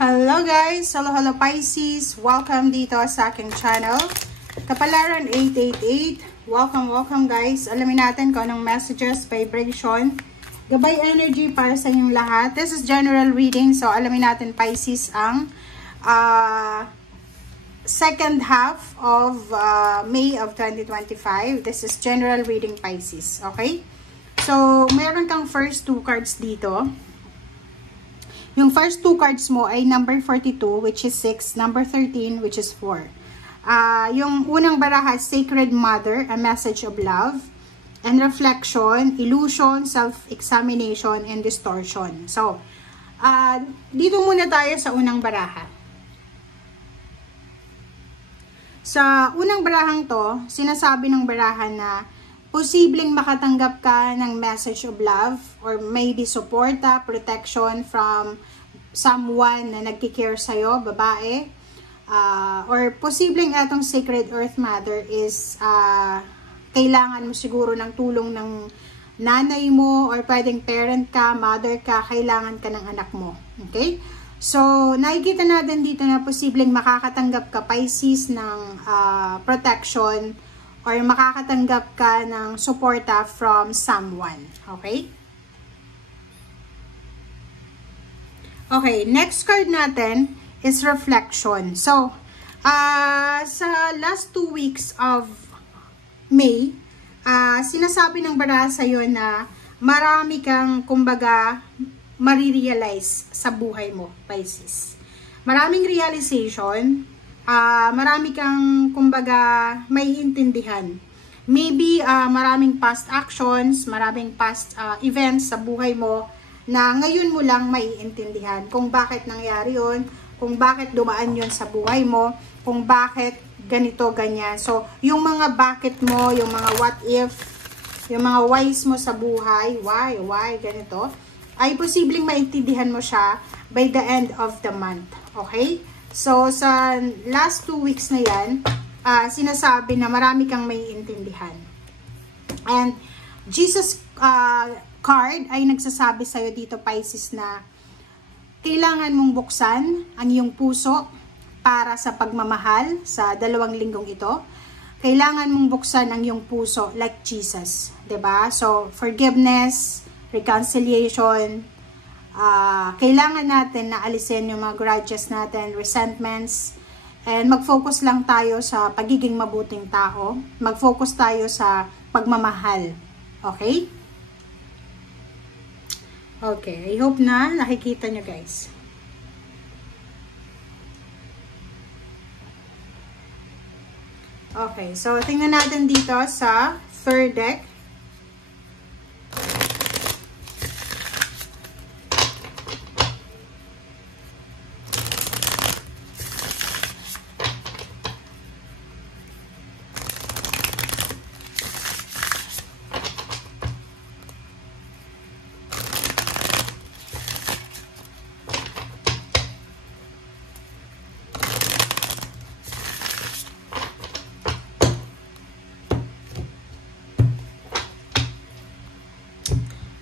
Hello guys! Hello Pisces! Welcome dito sa aking channel. Kapalaran 888. Welcome guys. Alamin natin kung anong messages, vibration, gabay energy para sa inyong lahat. This is general reading. So alamin natin Pisces ang second half of May of 2025. This is general reading Pisces. Okay? So meron kang first two cards dito. Yung first two cards mo ay number 42, which is 6, number 13, which is 4. Yung unang baraha, Sacred Mother, a message of love, and reflection, illusion, self-examination, and distortion. So, dito muna tayo sa unang baraha. Sa unang barahang to, sinasabi ng baraha na posibleng makatanggap ka ng message of love or maybe suporta, protection from someone na nagkikare sa'yo, babae. Or posibleng etong Sacred Earth Mother is kailangan mo siguro ng tulong ng nanay mo or pwedeng parent ka, mother ka, kailangan ka ng anak mo. Okay? So, nakikita natin dito na posibleng makakatanggap ka, Pisces, ng protection or makakatanggap ka ng suporta from someone. Okay? Okay, next card natin is reflection. So, sa last 2 weeks of May, sinasabi ng baraha sa'yo na marami kang, kumbaga, marirealize sa buhay mo, Pisces. Maraming realization, marami kang, kumbaga, may intindihan. Maybe, maraming past actions, maraming past events sa buhay mo na ngayon mo lang may intindihan kung bakit nangyari yun, kung bakit dumaan yun sa buhay mo, kung bakit ganito, ganyan. So, yung mga bakit mo, yung mga what if, yung mga whys mo sa buhay, why, ganito, ay posibleng maintindihan mo siya by the end of the month. Okay? So, sa last 2 weeks na yan, sinasabi na marami kang may intindihan. And, Jesus card ay nagsasabi sa'yo dito, Pisces, na kailangan mong buksan ang iyong puso para sa pagmamahal sa 2 linggong ito. Kailangan mong buksan ang iyong puso like Jesus. 'Di ba? So, forgiveness, reconciliation, kailangan natin na alisin yung mga grudges natin, resentments, and mag-focus lang tayo sa pagiging mabuting tao. Mag-focus tayo sa pagmamahal. Okay? Okay, I hope na nakikita nyo guys. Okay, so tingnan natin dito sa third deck.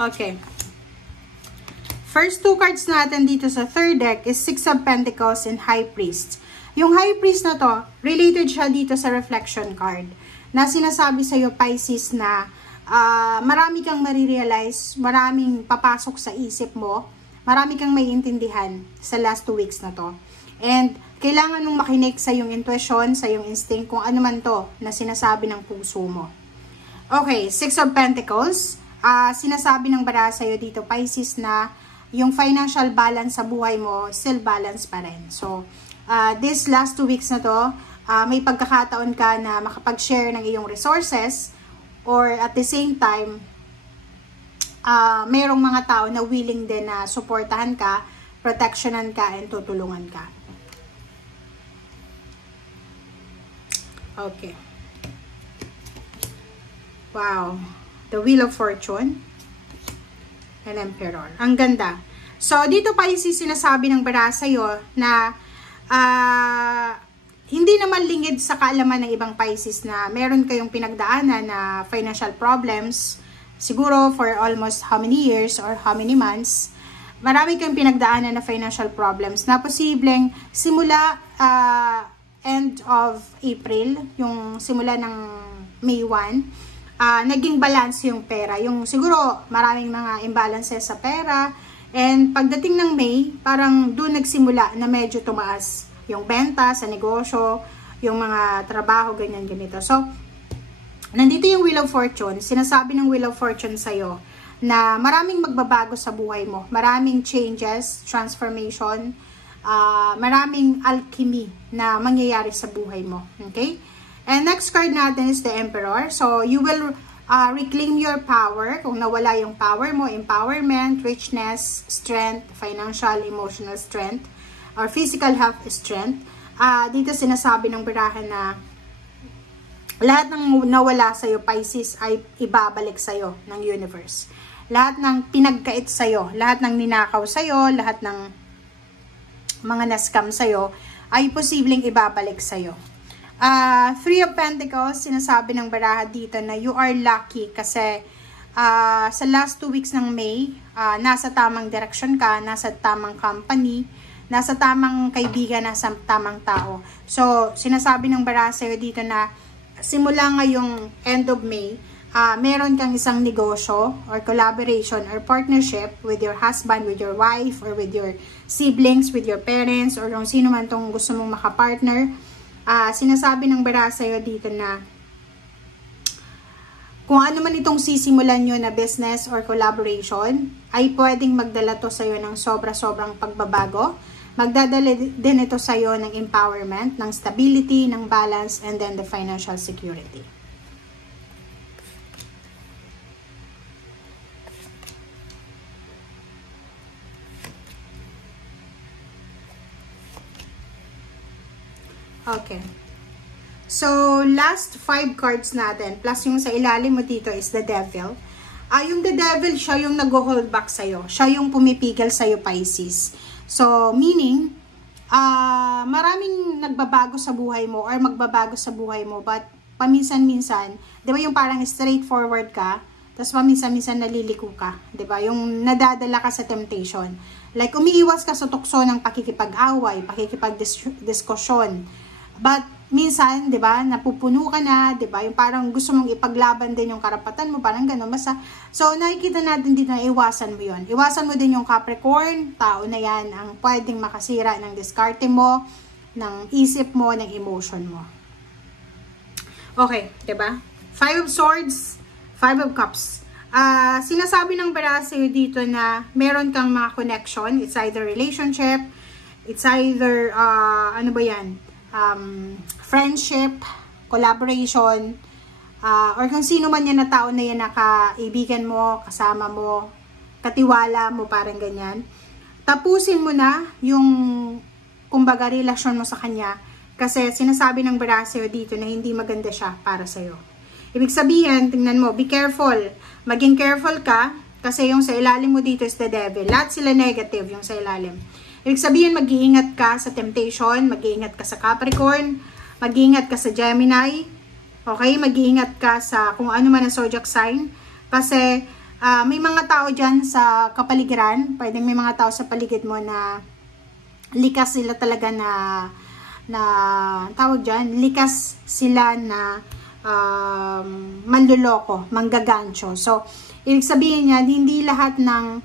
Okay. First two cards natin dito sa third deck is Six of Pentacles and High Priest. Yung High Priest na to, related siya dito sa reflection card. Na sinasabi sa'yo, Pisces, na marami kang marirealize, maraming papasok sa isip mo, marami kang may intindihan sa last 2 weeks na to. And kailangan mong makinig sa yung intuition, sa yung instinct, kung ano man to na sinasabi ng puso mo. Okay, Six of Pentacles. Sinasabi ng baraha sa'yo dito, Pisces, na yung financial balance sa buhay mo, still balance pa rin. So, this last 2 weeks na to, may pagkakataon ka na makapag-share ng iyong resources or at the same time, mayroong mga tao na willing din na suportahan ka, protectionan ka, and tutulungan ka. Okay. Wow. The Wheel of Fortune and Emperor. Ang ganda. So, dito Pisces, sinasabi ng baraha sa'yo na hindi naman lingid sa kaalaman ng ibang Pisces na meron kayong pinagdaanan na financial problems, siguro for almost how many years or how many months. marami kang pinagdaanan na financial problems na posibleng simula end of April, yung simula ng May 1, naging balance yung pera. Yung siguro maraming mga imbalances sa pera, and pagdating ng May, parang doon nagsimula na medyo tumaas yung benta sa negosyo, yung mga trabaho, ganyan ganito. So, nandito yung Wheel of Fortune. Sinasabi ng Wheel of Fortune sa'yo na maraming magbabago sa buhay mo. Maraming changes, transformation, maraming alchemy na mangyayari sa buhay mo. Okay? And next card natin is the Emperor. So, you will reclaim your power. Kung nawala yung power mo, empowerment, richness, strength, financial, emotional strength, or physical health strength. Dito sinasabi ng barahan na lahat ng nawala sa'yo, Pisces, ay ibabalik sa'yo ng universe. Lahat ng pinagkait sa'yo, lahat ng ninakaw sa'yo, lahat ng mga na-scam sa'yo, ay posibleng ibabalik sa'yo. Three of Pentacles, sinasabi ng baraha dito na you are lucky kasi sa last 2 weeks ng May, nasa tamang direction ka, nasa tamang company, nasa tamang kaibigan, nasa tamang tao. So, sinasabi ng baraha sa'yo dito na simula ngayong end of May, meron kang isang negosyo or collaboration or partnership with your husband, with your wife, or with your siblings, with your parents, or kung sino man tong gusto mong makapartner. Sinasabi ng baraha sa'yo dito na kung ano man itong sisimulan nyo na business or collaboration, ay pwedeng magdala to sa'yo ng sobra-sobrang pagbabago. Magdadala din ito sa'yo ng empowerment, ng stability, ng balance, and then the financial security. Okay. So, last 5 cards natin, plus yung sa ilalim mo dito is the Devil. Yung the Devil, siya yung nag-hold back sa'yo. Siya yung pumipigil sa'yo, Pisces. So, meaning, maraming nagbabago sa buhay mo or magbabago sa buhay mo, but paminsan-minsan, di ba yung parang straightforward ka, tapos paminsan-minsan naliliko ka, di ba? Yung nadadala ka sa temptation. Like, umiiwas ka sa tukso ng pakikipag-away, pakikipag-diskusyon. But, minsan, di ba, napupuno ka na, di ba, yung parang gusto mong ipaglaban din yung karapatan mo, parang gano'n. Basta, so, nakikita natin dito na iwasan mo yun. Iwasan mo din yung Capricorn, tao na yan, ang pwedeng makasira ng diskarte mo, ng isip mo, ng emotion mo. Okay, di ba? 5 of Swords, 5 of Cups. Sinasabi ng baraha sa'yo dito na meron kang mga connection. It's either relationship, it's either, ano ba yan? Friendship, collaboration, or kung sino man yan na tao na yan na kaibigan mo, kasama mo, katiwala mo, parang ganyan. Tapusin mo na yung, kumbaga, relasyon mo sa kanya kasi sinasabi ng baraha sa'yo dito na hindi maganda siya para sa'yo. Ibig sabihin, tingnan mo, be careful. Maging careful ka kasi yung sa ilalim mo dito is the Devil. Lahat sila negative yung sa ilalim. Ibig sabihin, mag-iingat ka sa temptation, mag-iingat ka sa Capricorn, mag-iingat ka sa Gemini, okay? Mag-iingat ka sa kung ano man ang zodiac sign. Kasi may mga tao dyan sa kapaligiran, pwedeng may mga tao sa paligid mo na likas sila talaga na tawag dyan, likas sila na manluloko, manggagancho. So, ibig sabihin niya, hindi lahat ng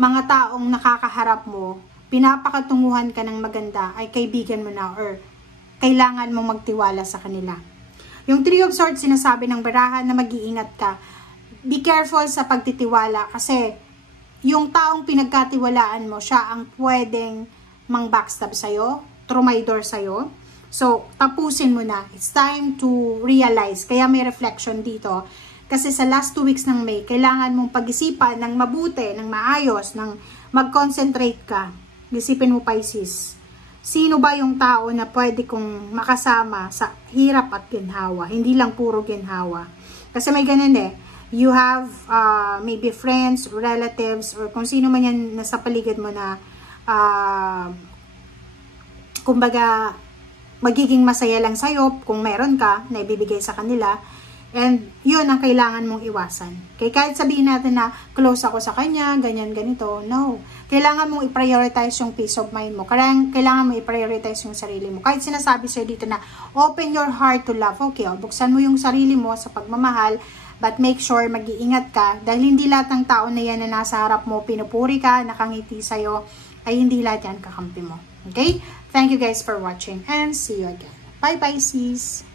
mga taong nakakaharap mo, pinapakatunguhan ka ng maganda, ay kaibigan mo na or kailangan mong magtiwala sa kanila. Yung 3 of Swords, sinasabi ng baraha na mag-iingat ka. Be careful sa pagtitiwala kasi yung taong pinagkatiwalaan mo, siya ang pwedeng mang-backstab sa'yo, trumaydor sa'yo. So, tapusin mo na. It's time to realize. Kaya may reflection dito. Kasi sa last 2 weeks ng May, kailangan mong pag-isipan ng mabuti, ng maayos, ng mag-concentrate ka. Isipin mo, Pisces, sino ba yung tao na pwede kong makasama sa hirap at ginhawa? Hindi lang puro ginhawa. Kasi may ganun eh. You have maybe friends, relatives, or kung sino man yan nasa paligid mo na kumbaga magiging masaya lang sa'yo kung meron ka na ibibigay sa kanila. And yun ang kailangan mong iwasan. Okay? Kahit sabihin natin na close ako sa kanya, ganyan, ganito. No. Kailangan mong i-prioritize yung peace of mind mo. Kailangan mong i-prioritize yung sarili mo. Kahit sinasabi sa'yo dito na open your heart to love. Okay, buksan mo yung sarili mo sa pagmamahal. But make sure mag-iingat ka. Dahil hindi lahat ng tao na yan na nasa harap mo, pinupuri ka, nakangiti sa'yo, ay hindi lahat yan kakampi mo. Okay? Thank you guys for watching and see you again. Bye-bye sis!